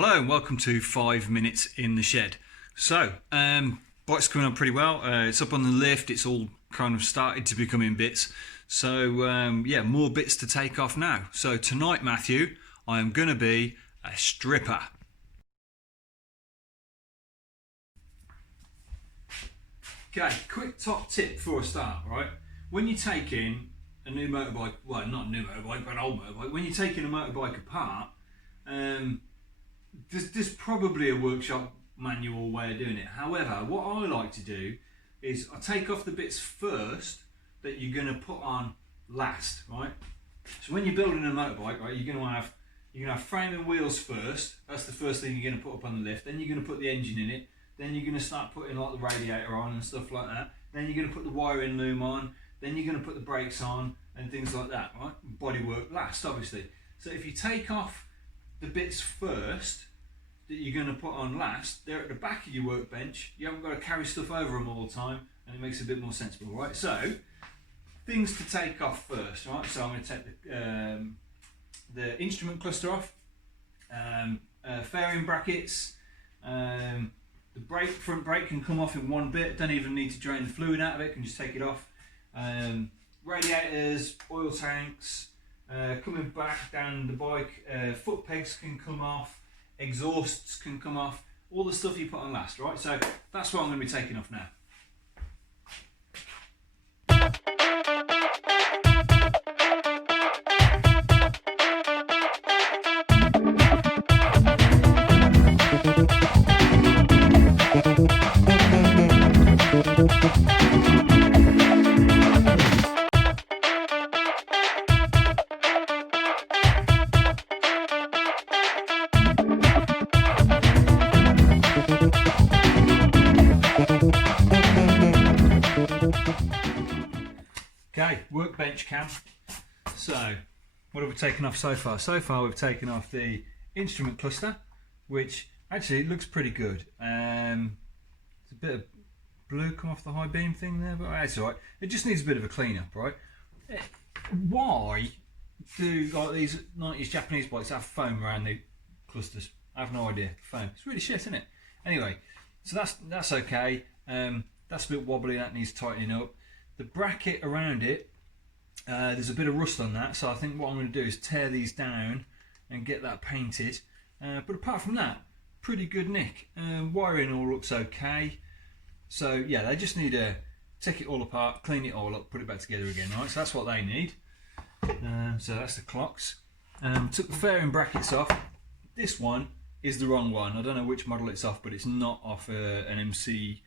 Hello and welcome to 5 Minutes in the Shed. So, bike's coming on pretty well. It's up on the lift, it's all kind of started to become in bits. So, yeah, more bits to take off now. So tonight, Matthew, I am going to be a stripper. Okay, quick top tip for a start, right? When you're taking a new motorbike, well, not a new motorbike, but an old motorbike, when you're taking a motorbike apart, there's probably a workshop manual way of doing it. However, what I like to do is I take off the bits first that you're going to put on last, right? So when you're building a motorbike, right, you're going to have frame and wheels first. That's the first thing you're going to put up on the lift. Then you're going to put the engine in it. Then you're going to start putting like the radiator on and stuff like that. Then you're going to put the wiring loom on. Then you're going to put the brakes on and things like that, right? Bodywork last, obviously. So if you take off the bits first that you're going to put on last, they're at the back of your workbench. You haven't got to carry stuff over them all the time, and it makes it a bit more sensible, right? So things to take off first, right? So I'm going to take the instrument cluster off, fairing brackets, the front brake can come off in one bit. Don't even need to drain the fluid out of it, can just take it off. Radiators, oil tanks, coming back down the bike, foot pegs can come off, exhausts can come off, all the stuff you put on last, right? So that's what I'm going to be taking off now. Okay, workbench cam. So, what have we taken off so far? So far we've taken off the instrument cluster, which actually looks pretty good. It's a bit of blue come off the high beam thing there, but that's alright. It just needs a bit of a clean up, right? Why do like these 90s Japanese bikes have foam around the clusters? I have no idea. Foam. It's really shit, isn't it? Anyway, so that's okay. That's a bit wobbly, that needs tightening up. The bracket around it, there's a bit of rust on that, so I think what I'm going to do is tear these down and get that painted. But apart from that, pretty good nick. Wiring all looks okay. So yeah, they just need to take it all apart, clean it all up, put it back together again, right? So that's what they need. So that's the clocks. Took the fairing brackets off. This one is the wrong one. I don't know which model it's off, but it's not off an MC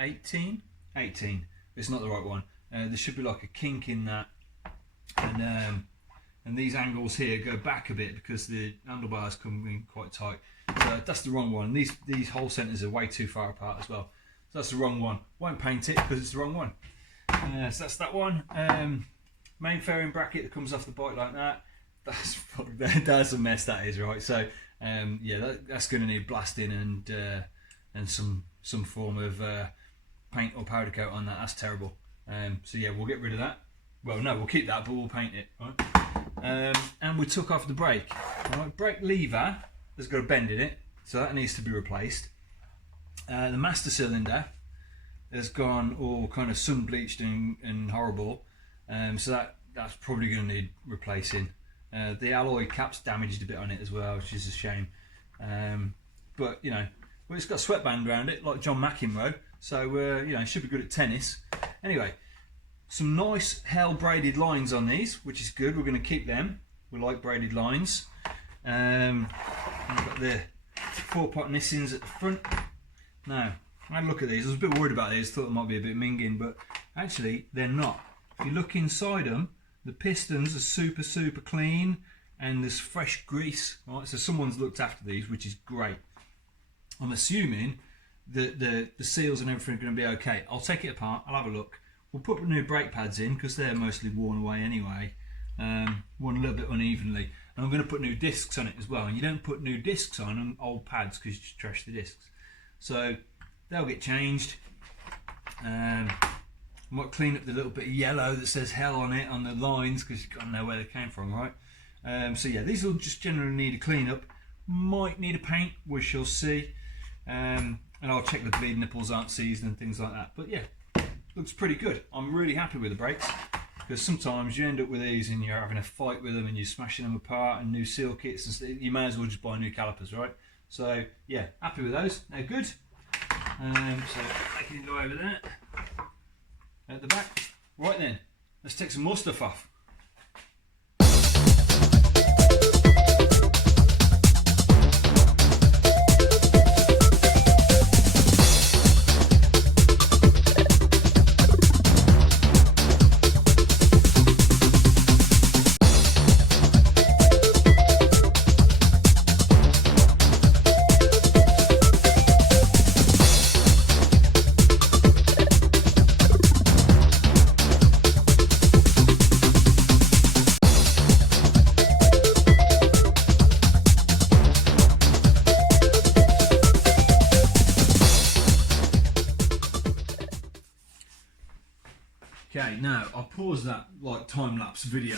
18. It's not the right one. There should be like a kink in that, and these angles here go back a bit because the handlebars come in quite tight. So that's the wrong one. These hole centers are way too far apart as well. So that's the wrong one. Won't paint it because it's the wrong one. So that's that one. Main fairing bracket that comes off the bike like that. That's a mess, that is, right? So yeah, that's going to need blasting and some form of paint or powder coat on that. That's terrible. So yeah, we'll get rid of that. Well, no, we'll keep that, but we'll paint it, right? And we took off the brake. Right, brake lever has got a bend in it, so that needs to be replaced. The master cylinder has gone all kind of sun bleached and horrible, so that's probably going to need replacing. The alloy cap's damaged a bit on it as well, which is a shame. But you know, well, it's got a sweatband around it like John McEnroe, so you know, it should be good at tennis. Anyway, some nice hell braided lines on these, which is good. We're going to keep them. We like braided lines. We've got the 4-pot Nissins at the front. Now, I had a look at these. I was a bit worried about these. Thought they might be a bit minging, but actually they're not. If you look inside them, the pistons are super clean, and there's fresh grease. Right, so someone's looked after these, which is great. I'm assuming that the seals and everything are going to be okay. I'll take it apart. I'll have a look. We'll put the new brake pads in because they're mostly worn away anyway. Worn a little bit unevenly. And I'm going to put new discs on it as well. And you don't put new discs on old pads because you just trash the discs. So they'll get changed. I might clean up the little bit of yellow that says hell on it on the lines because you've got to know where they came from, right? So yeah, these will just generally need a clean up. might need a paint, we shall see. And I'll check the bleed nipples aren't seized and things like that. But yeah, looks pretty good. I'm really happy with the brakes, because sometimes you end up with these and you're having a fight with them and you're smashing them apart, and new seal kits and stuff. You may as well just buy new calipers, right? So yeah, happy with those. They're good. So I can go over there at the back. Right then, let's take some more stuff off. Okay, now I'll pause that like time-lapse video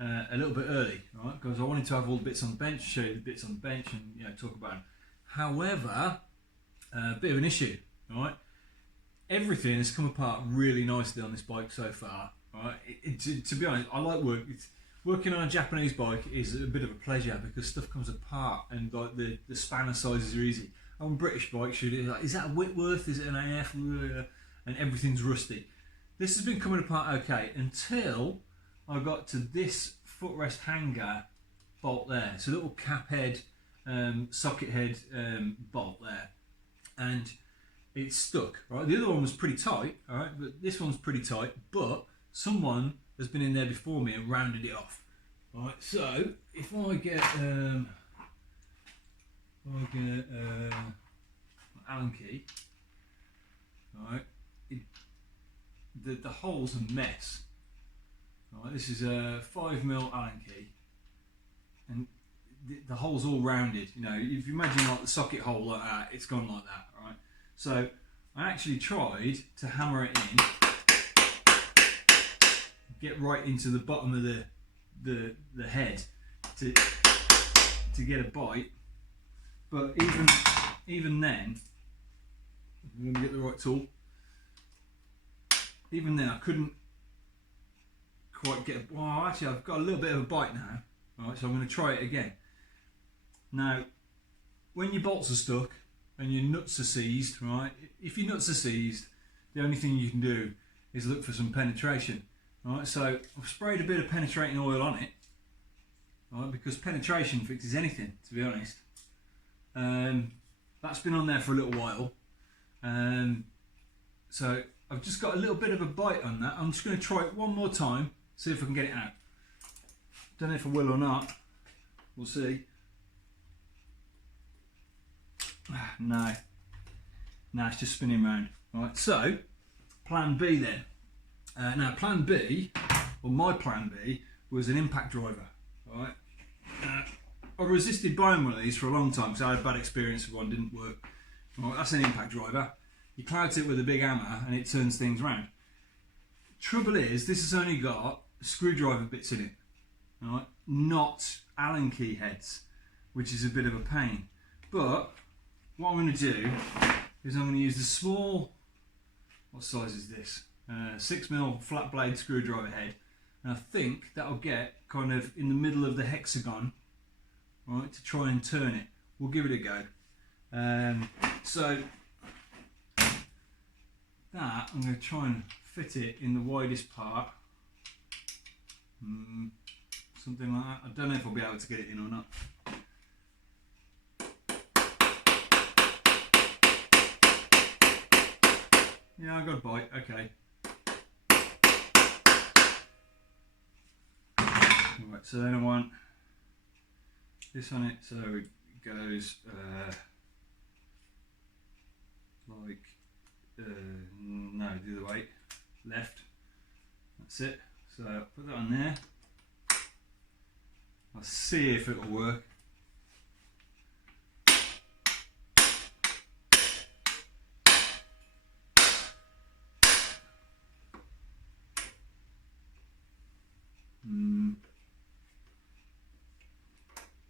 a little bit early, right? Because I wanted to have all the bits on the bench, show you the bits on the bench, and talk about them. However, a bit of an issue, right? Everything has come apart really nicely on this bike so far, right? To be honest, I like working on a Japanese bike is a bit of a pleasure, because stuff comes apart and like the spanner sizes are easy. On British bikes, like, is that a Whitworth? Is it an AF? And everything's rusty. This has been coming apart okay until I got to this footrest hanger bolt there. So little cap head, socket head bolt there, and it's stuck. Right, the other one was pretty tight, all right, but this one's pretty tight. But someone has been in there before me and rounded it off. Right, so if I get Allen key, right. The hole's a mess. Right, this is a 5mm Allen key, and the hole's all rounded. You know, if you imagine like the socket hole like that, it's gone like that, right? So I actually tried to hammer it in, get right into the bottom of the head to get a bite, but even then, let me get the right tool. Even then I couldn't quite get, well actually I've got a little bit of a bite now, right, so I'm going to try it again. Now, when your bolts are stuck and your nuts are seized, right, if your nuts are seized, the only thing you can do is look for some penetration, right, so I've sprayed a bit of penetrating oil on it, right, because penetration fixes anything, to be honest. That's been on there for a little while, so I've just got a little bit of a bite on that. I'm just going to try it one more time, see if I can get it out. Don't know if I will or not. We'll see. No, it's just spinning round. Right, so plan B then. Now plan B, or my plan B, was an impact driver. Right. I resisted buying one of these for a long time because I had a bad experience with one, didn't work. Right, that's an impact driver. You clout it with a big hammer and it turns things round. Trouble is, this has only got screwdriver bits in it, right? Not Allen key heads, which is a bit of a pain. But what I'm going to do is I'm going to use the small, what size is this? 6mm flat blade screwdriver head, and I think that'll get kind of in the middle of the hexagon, right, to try and turn it. We'll give it a go. So that I'm going to try and fit it in the widest part, something like that. I don't know if I'll be able to get it in or not. Yeah, I got a bite, okay. Right, so then I want this on it, so it goes like, no, the other way, left, that's it. So I'll put that on there, I'll see if it'll work.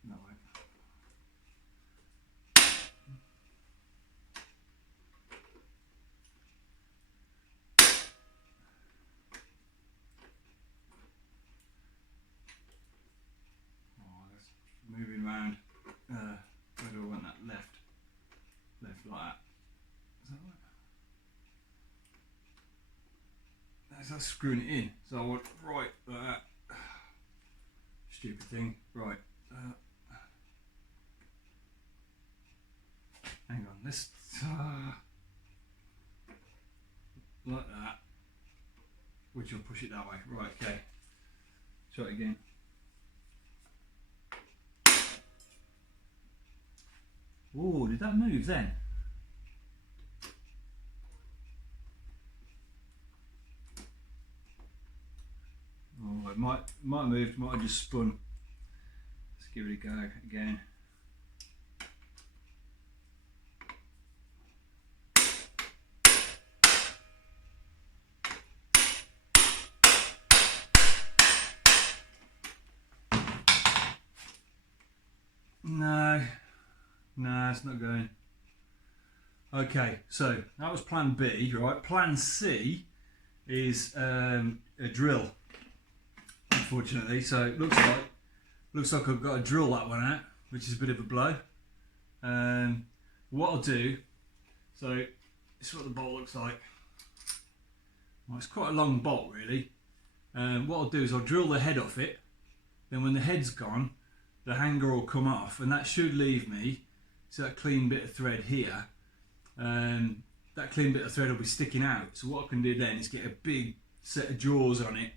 No way. because that's screwing it in. So I want right that. Stupid thing. Right. Hang on. Let's like that. Which will push it that way. Right. Okay. Try it again. Oh, did that move then? Oh, it might have moved, might have just spun. Let's give it a go again. No, it's not going. Okay, so that was plan B, right? Plan C is a drill, unfortunately. So it looks like I've got to drill that one out, which is a bit of a blow. What I'll do, so this is what the bolt looks like. Well, it's quite a long bolt, really. What I'll do is I'll drill the head off it. Then when the head's gone, the hanger will come off, and that should leave me that clean bit of thread here. That clean bit of thread will be sticking out. So what I can do then is get a big set of jaws on it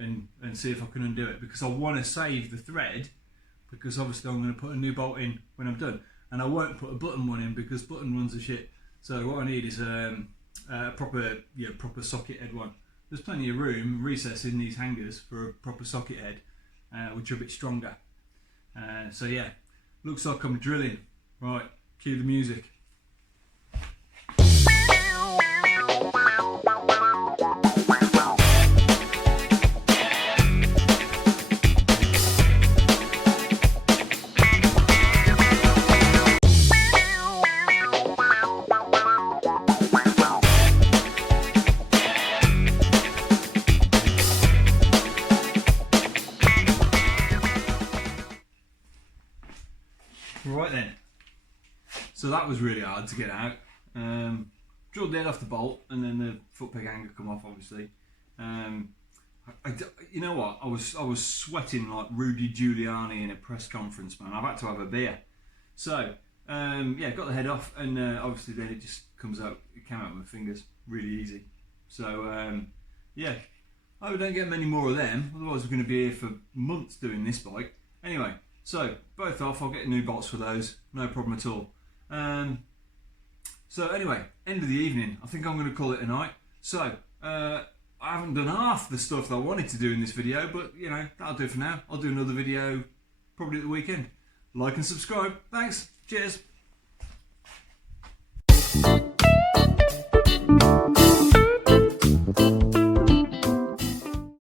and see if I can undo it, because I want to save the thread, because obviously I'm going to put a new bolt in when I'm done, and I won't put a button one in because button ones are shit. So what I need is a proper socket head one. There's plenty of room, recess in these hangers for a proper socket head, which are a bit stronger. So yeah, looks like I'm drilling. Right, cue the music. Right then. So that was really hard to get out. Drilled the head off the bolt, and then the foot peg hanger come off, obviously. You know what? I was sweating like Rudy Giuliani in a press conference, man. I've had to have a beer. So yeah, got the head off, and obviously then it just comes out. It came out with my fingers, really easy. So yeah, I hope we don't get many more of them. Otherwise, we're going to be here for months doing this bike. Anyway, so both off. I'll get new bolts for those. No problem at all. So anyway, end of the evening. I think I'm going to call it a night. So I haven't done half the stuff that I wanted to do in this video, but you know, that'll do for now. I'll do another video probably at the weekend. Like and subscribe. Thanks. Cheers.